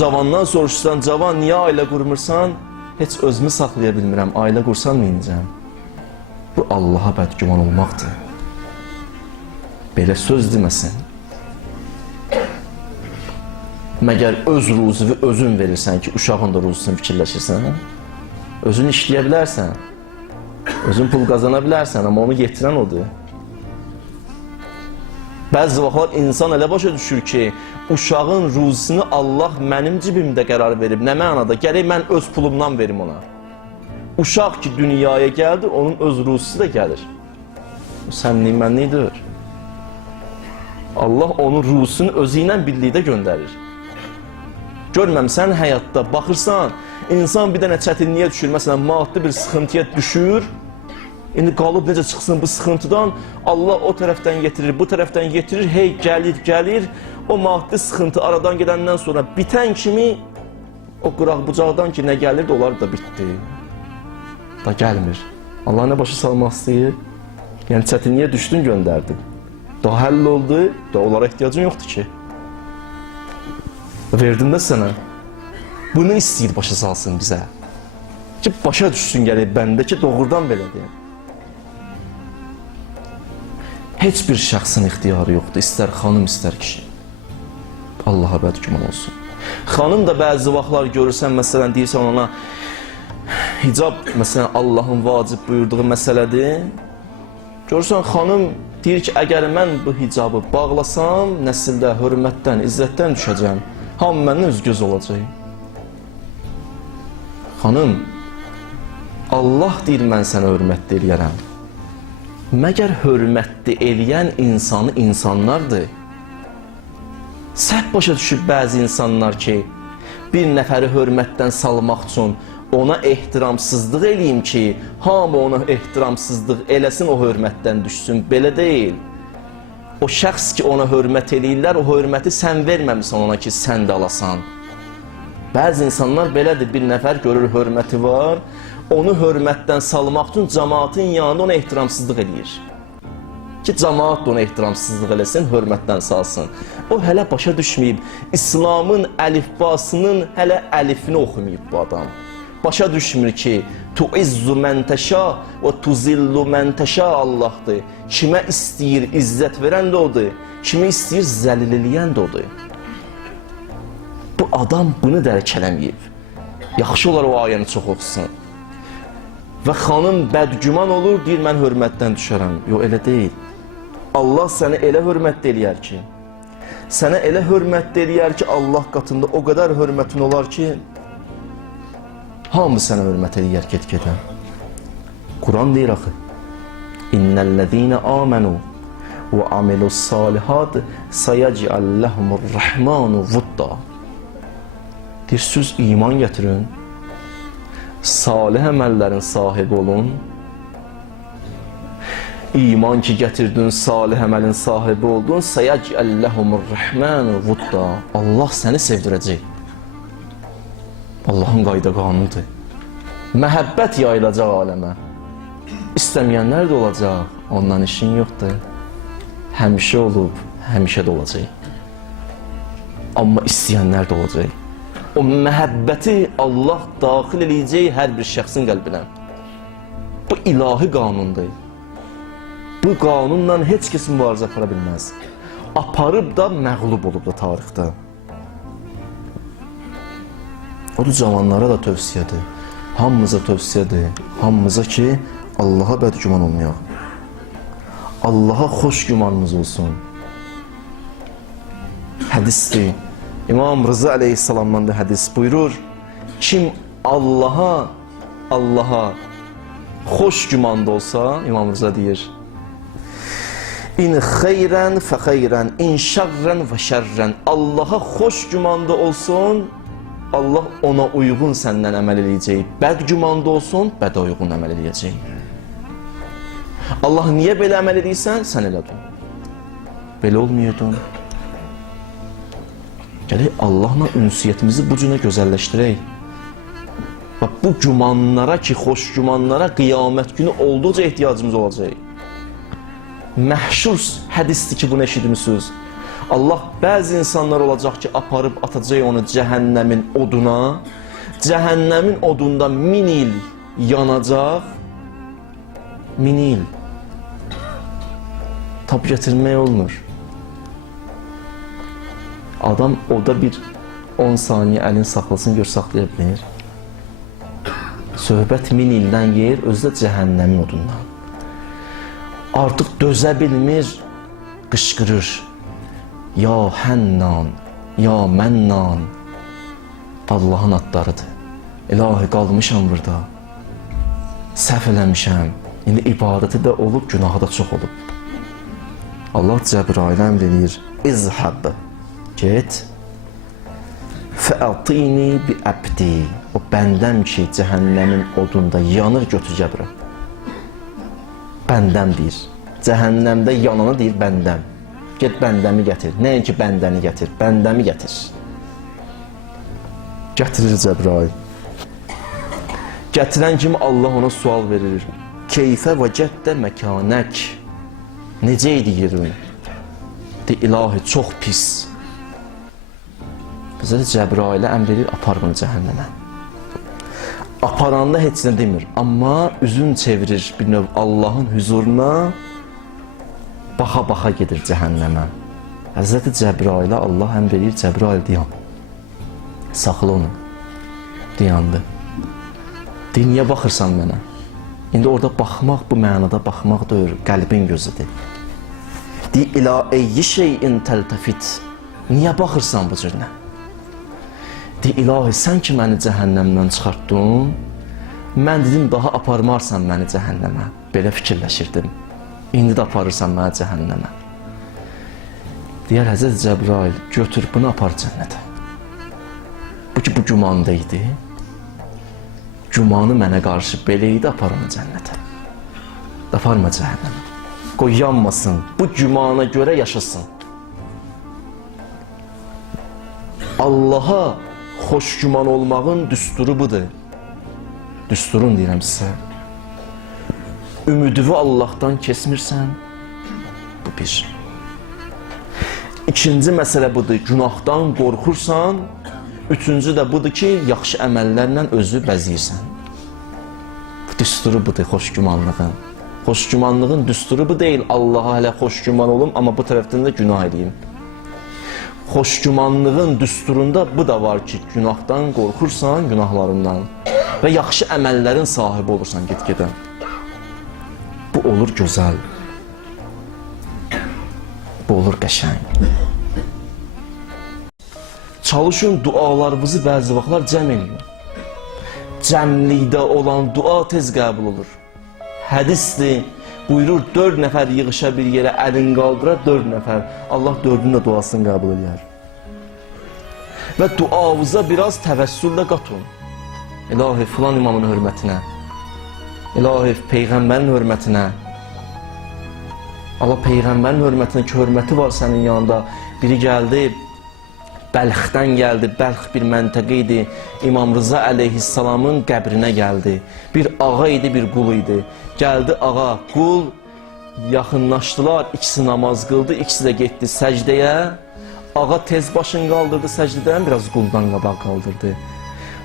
Cavandan soruşsan, cavan niyə ailə qurmursan? Heç özümü saxlaya bilmirəm, ailə qursan mı incəm? Bu Allaha bədgüman olmaqdır. Belə söz deməsin. Məgər öz ruzunu özün verirsən ki, uşağın da ruzusunu fikirləşirsən, özün işləyə bilərsən, özün pul qazana bilərsən, amma onu getirən odur. Bəzi vaxtlar insan elə başa düşür ki, uşağın ruzusunu Allah mənim cibimdə qərar verib. Nə mənada? Gərək mən öz pulumdan verim ona. Uşaq ki, dünyaya gəldi, onun öz ruzusu da gəlir. Bu sənlik mənlikdir. Allah onun ruzusunu özü ilə birlikdə göndərir. Görməmsən həyatda, baxırsan, insan bir dənə çətinliyə düşür, məsələn, maddi bir sıxıntıya düşür, indi qalıb necə çıxsın bu sıxıntıdan, Allah o tərəfdən getirir, bu tərəfdən getirir, hey gəlir, o maddi sıxıntı aradan gedəndən sonra bitən kimi, o qıraq bucaqdan ki, nə gəlirdi, onlar da bitdi. Da gəlmir. Allah nə başa salmaq istəyir? Yəni, çətinliyə düşdün, göndərdi. Da həll oldu, da onlara ehtiyacın yoxdur ki. Verdim də sənə. Bunu istəyir başa salsın bizə. Ki, başa düşsün gəlib bəndə ki, doğrudan belədir. Heç bir şəxsin ixtiyarı yoxdur, istər xanım, istər kişi. Allaha bədgüman olsun. Xanım da bəzi vaxtlar görürsən, məsələn, deyirsən ona, hicab, məsələn, Allahın vacib buyurduğu məsələdir. Görürsən, xanım deyir ki, əgər mən bu hicabı bağlasam, nəsildə hörmətdən, izzətdən düşəcəm, hamı məndən üzgöz olacaq. Xanım, Allah deyir, mən sənə hörmətli eləyərəm. Məgər hörmətli eləyən insanı insanlardır. Səhv başa düşüb bəzi insanlar ki, bir nəfəri hörmətdən salmaq üçün ona ehtiramsızlıq eləyim ki, hamı ona ehtiramsızlıq eləsin, o hörmətdən düşsün. Belə deyil. O şəxs ki, ona hörmət eləyirlər, o hörməti sən verməmisən ona ki, sən də alasan. Bəzi insanlar belədir, bir nəfər görür hörməti var, onu hörmətdən salmaq üçün cəmaatın yanında ona ehtiramsızlıq eləyir. Ki, cəmaat da ona ehtiramsızlıq eləsin, hörmətdən salsın. O hələ başa düşməyib, İslamın əlifbasının hələ əlifini oxumayıb bu adam. Başa düşmür ki, tuizzu mən təşa və tuzillu mən təşa Allahdır. Kimə istəyir izzət verən də odur, kimi istəyir zəlil eləyən də odur. Bu adam bunu dərk eləməyib. Yaxşı olar o ayəni çox oxusun. Və xanım bədgüman olur, deyir, mən hörmətdən düşərəm. Yox, elə deyil. Allah səni elə hörmət eləyər ki, sənə elə hörmət eləyər ki, Allah qatında o qədər hörmətin olar ki, hamı sənə hörmət eləyər get-gedən. Quran deyir axı, İnnəl-ləzīnə āmenū və amilu's-sālihāt sayəc'allahumur-rahmanu vudda. Deyir, siz iman gətirin, salih əməllərin sahibi olun. İman ki gətirdin, salih əməlin sahibi oldun, sayəc'allahumur-rahmanu vudda. Allah səni sevdirəcək. Allahın qayda qanunudur. Məhəbbət yayılacaq aləmə. İstəməyənlər də olacaq, ondan işin yoxdur. Həmişə olub, həmişə də olacaq. Amma istəyənlər də olacaq. O məhəbbəti Allah daxil eləyəcək hər bir şəxsin qəlbinə. Bu ilahi qanundur. Bu qanunla heç kəs mübarizə apara bilməz. Aparıb da məğlub olub da tarixdə. O da cavanlara da tövsiyədir. Hamımıza tövsiyədir. Hamımıza ki, Allaha bədgüman olmayaq. Allaha xoş gümanımız olsun. Hədisdir. İmam Rıza əleyhissalamdan da hədis buyurur. Kim Allaha xoş gümanda olsa, İmam Rıza deyir, İn xeyrən fə xeyrən, in şərrən və şərrən. Allaha xoş gümanda olsun, Allah ona uyğun səndən əməl eləyəcək. Bəd gümanda olsun, bədə uyğun əməl eləyəcək. Allah niyə belə əməl edirsən? Sən elədin. Belə olmuyordun. Gələk Allahla ünsiyyətimizi bu cünə gözəlləşdirək. Və bu gümanlara ki, xoş gümanlara qiyamət günü olduqca ehtiyacımız olacaq. Məhşur hədisdir ki, bunu eşitmişsiniz. Allah bəzi insanlar olacaq ki, aparıb atacaq onu cəhənnəmin oduna. Cəhənnəmin odunda 1000 il yanacaq. 1000 il. Tab gətirmək olmur. Adam oda bir 10 saniyə əlin saxlasın, gör saxlaya bilir. Söhbət 1000 ildən yer, özü də cəhənnəmin odundan. Artıq dözə bilmir, qışqırır. Ya Hənnan, ya Mənnan. Allahın adlarıdır. İlahi, qalmışam burada. Səhv eləmişəm. İndi ibadəti də olub, günahı da çox olub. Allah Cəbrailə əmr edir. İzhəb, get. Fəətini bi əbdi. O bəndəm ki, cəhənnəmin odunda yanır, götür Cəbrə. Bəndəm deyir. Cəhənnəmdə yananı deyir bəndəm. Get bəndəmi gətir. Nəinki bəndəni gətir, bəndəmi gətir. Gətirir Cəbrail. Gətirən kimi Allah ona sual verir. Keyfə və cəddə məkanək. Necə idi yerin? De, ilahi, çox pis. Bizə də Cəbrailə əmr edir, apar bunu cəhənnəmə. Aparanda heç nə demir, amma üzün çevirir bir növ Allahın huzuruna, baxa-baxa gedir cəhənnəmə. Həzrəti Cəbrailə Allah əmr edir, Cəbrail dayan. Saxla onu. Dayandı. De, niyə baxırsan mənə? İndi orada baxmaq bu mənada baxmaq deyil, qəlbin gözüdür. De, ilə eyyi şeyin təltəfit. Niyə baxırsan bu cürünə? De, ilahi, sən ki məni cəhənnəmdən çıxartdın, mən dedim, daha aparmarsan məni cəhənnəmə. Belə fikirləşirdim. İndi də aparırsan məni cəhənnəmə. Deyər, Həzrət Cəbrail, götür, bunu apar cənnətə. Bu ki, bu cümanda idi. Cümanı mənə qarşı belə idi, apar onu cənnətə. Aparma cəhənnəmə. Qoy yanmasın, bu cümana görə yaşasın. Allaha xoş güman olmağın düsturu budur. Düsturun deyirəm sizə. Ümidini Allahdan kesmirsən, bu bir. İkinci məsələ budur, günahdan qorxursan. Üçüncü də budur ki, yaxşı əməllərlə özü bəziyirsən. Bu düsturu budur, xoş gümanlığın. Xoş gümanlığın düsturu bu deyil, Allaha hələ xoş güman olum, amma bu tərəfdən də günah edeyim. Xoş gümanlığın düsturunda bu da var ki, günahdan qorxursan, günahlarından və yaxşı əməllərin sahibi olursan get-gedən. Bu olur gözəl. Bu olur qəşəng. Çalışın, dualarınızı bəzi vaxtlar cəm eləyin. Cəmlikdə olan dua tez qəbul olur. Hədisdir, buyurur 4 nəfər yığışa bir yerə əlin qaldırar, 4 nəfər. Allah 4'ün də duasını qəbul edir. Və duavıza biraz təvəssüllə qatın. İlahi, filan imamın hörmətinə. İlahi, Peyğəmbərin hörmətinə. Allah Peyğəmbərin hörmətinə ki, hörməti var sənin yanında. Biri gəldi, Bəlxdən gəldi, Bəlx bir məntəqə idi. İmam Rıza əleyhissalamın qəbrinə gəldi. Bir ağa idi, bir qul idi. Gəldi ağa, qul, yaxınlaşdılar, ikisi namaz qıldı, ikisi də getdi səcdəyə. Ağa tez başını qaldırdı səcdədən, biraz quldan qabaq qaldırdı.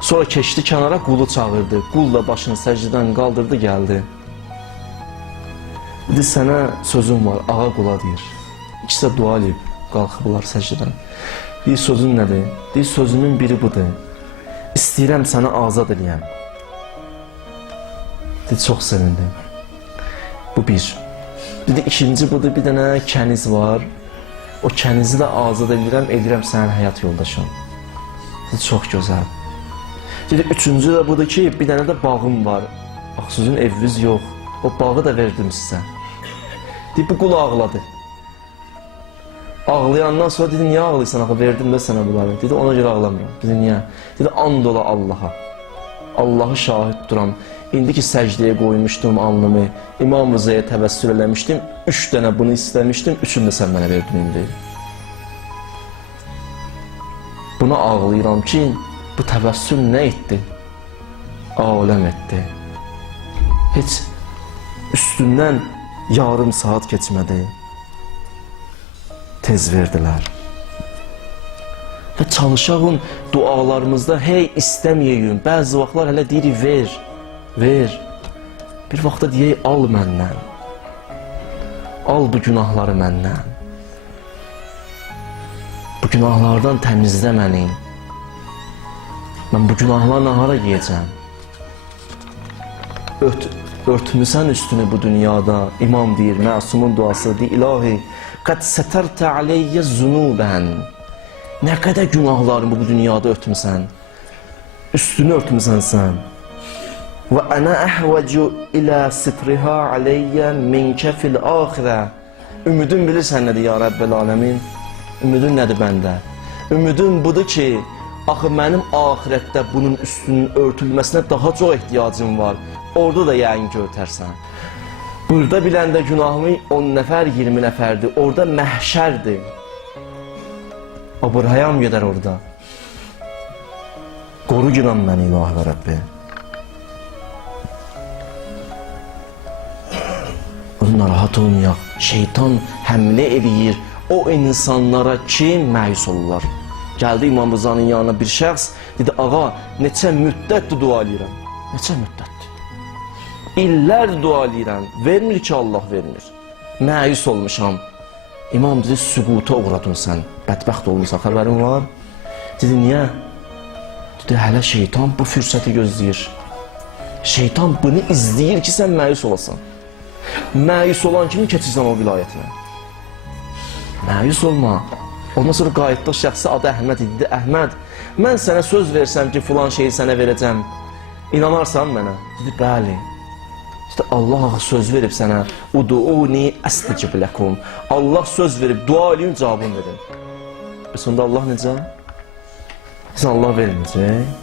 Sonra keçdi kənara, qulu çağırdı. Qul da başını səcdədən qaldırdı, gəldi. Dedi, sənə sözüm var, ağa qula deyir. İkisi də dua edib, qalxıblar səcdədən. Deyir, sözün nədir? Deyir, sözümün biri budur. İstəyirəm səni azad edəyəm. Dedi, çox sevindim. Bu bir. Dedi, ikinci budur, bir dənə kəniz var. O kənizi də azad edirəm sənin həyat yoldaşın. Dedi, çox gözəl. Dedi, üçüncü də budur ki, bir dənə də bağım var. Bax, sözün eviniz yox. O bağı da verdim sizə. Dedi, bu qul ağladı. Ağlayandan sonra dedi, niyə ağlayırsan, axı verdim də sənə bunları. Dedi, ona görə ağlamıram. Dedi, niyə? Dedi, and ola Allaha. Allahı şahid duram. İndi ki səcdəyə qoymuşdum alnımı, İmam Rızaya təvəssül eləmişdim, 3 dənə bunu istəmişdim, 3'ünü də sən mənə verdin indi. Buna ağlayıram ki, bu təvəssül nə etdi? Aləm etdi. Heç üstündən yarım saat keçmədi. Tez verdilər. Və çalışağın dualarımızda hey istəməyəyim. Bəzi vaxtlar hələ deyirik ver, ver. Bir vaxtda deyək al məndən. Al bu günahları məndən. Bu günahlardan təmizlə məni. Mən bu günahlarla hara yiyəcəm? Örtmüsən üstünü bu dünyada. İmam deyir, məsumun duası deyir, ilahi, qad sətərtə aleyyə zunubən. Nə qədər günahlarımı bu dünyada örtmüsən? Üstünü örtmüsən sən. Və ənə əhvəcu ilə sitriha aleyyə minkə fil axirə. Ümidin bilirsən nədir ya Rəbbəl aləmin? Ümidin nədir bəndə? Ümidin budur ki, axı mənim axirətdə bunun üstünün örtülməsinə daha çox ehtiyacım var. Orada da yəqin ki örtərsən. Burada biləndə günahımı 10 nəfər, 20 nəfərdir. Orada məhşərdir. Abraham gedər orada. Qoru günah məni ilahi və Rəbbi. Onu narahat olmayaq. Şeytan həmlə eləyir o insanlara ki, məyus olurlar. Gəldi İmam Rızanın yanına bir şəxs, dedi, ağa, neçə müddətdir dua eləyirəm. Neçə müddətdir? İllər dua eləyirəm, vermir ki, Allah vermir. Məyus olmuşam. İmam dedi, süquta uğradın sən, bədbəxt olmuşsan, xəbərin var? Dedi, niyə? Dedi, hələ şeytan bu fürsəti gözləyir. Şeytan bunu izləyir ki, sən məyus olasan. Məyus olan kimi keçirsən o vilayətinə. Məyus olma. Ondan sonra qayıtda şəxsi adı Əhməd idi. Dedi, Əhməd, mən sənə söz versəm ki, filan şeyi sənə verəcəm. İnanarsan mənə? Dedi, bəli. İşte Allah söz verib sənə. Uduuni əstəcib ləkum. Allah söz verib, dua eləyin, cavabını verin. Sonunda Allah necə? Sən Allah verməyəcək.